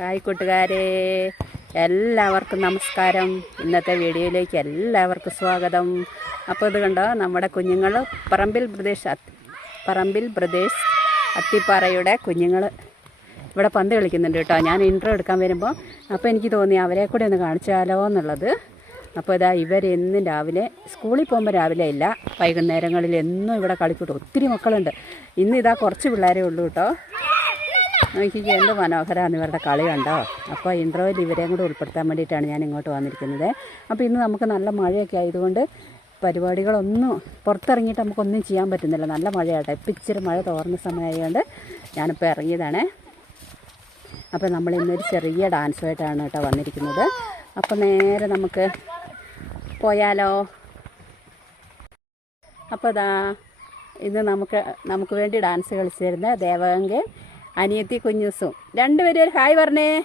Hi കൂട്ടുകാരെ. എല്ലാവർക്കും നമസ്കാരം. ഇന്നത്തെ വീഡിയോയിലേക്ക് എല്ലാവർക്കും സ്വാഗതം. അപ്പോൾ ഇത് കണ്ടോ നമ്മുടെ കുഞ്ഞുങ്ങൾ പറമ്പിൽ പ്രദേശ് പറമ്പിൽ പ്രദേശ് അത്തിപ്പാറയുടെ കുഞ്ഞുങ്ങൾ. ഇവിടെ പന്ത് കളിക്കുന്നുണ്ട് കേട്ടോ. ഞാൻ ഇൻട്രോ എടുക്കാൻ വരുമ്പോൾ അപ്പോൾ എനിക്ക് തോന്നി അവരെ കൂടെ ഒന്ന് കാണിച്ചാലോ എന്നുള്ളത്. അപ്പോൾ ഇതാ ഇവർ എന്നും രാവിലെ സ്കൂളിൽ പോകുമ്പോൾ രാവിലെ ഇല്ല. വൈകുന്നേരങ്ങളിൽ എന്നും ഇവിടെ കളിക്കൂട്ടും ഒത്തിരി മക്കളുണ്ട്. ഇന്നിതാ കുറച്ച് പിള്ളേരേ ഉള്ളൂ കേട്ടോ. നോക്കിക്ക് എന്ത് മനോഹരമാണ് ഇവരുടെ കളി കണ്ടോ? അപ്പോൾ ഇൻട്രോയിൽ ഇവരെയും കൂടെ ഉൾപ്പെടുത്താൻ വേണ്ടിയിട്ടാണ് ഞാൻ ഇങ്ങോട്ട് വന്നിരിക്കുന്നത്. അപ്പോൾ ഇന്ന് നമുക്ക് നല്ല മഴയൊക്കെ ആയതുകൊണ്ട് പരിപാടികളൊന്നും പുറത്തിറങ്ങിയിട്ട് നമുക്കൊന്നും ചെയ്യാൻ പറ്റുന്നില്ല. നല്ല മഴയാട്ടെ. ഇപ്പം മഴ തോർന്ന സമയമായതുകൊണ്ട് ഞാനിപ്പോൾ ഇറങ്ങിയതാണേ. അപ്പോൾ നമ്മൾ ഇന്നൊരു ചെറിയ ഡാൻസുമായിട്ടാണ് കേട്ടോ വന്നിരിക്കുന്നത്. അപ്പോൾ നേരെ നമുക്ക് പോയാലോ? അപ്പോൾ ഇതാ ഇന്ന് നമുക്ക് നമുക്ക് വേണ്ടി ഡാൻസ് കളിച്ചു തരുന്ന ദേവഗംഗയും അനിയത്തി കുഞ്ഞൂസും. രണ്ടുപേരും ഒരു ഹായ് പറഞ്ഞേ.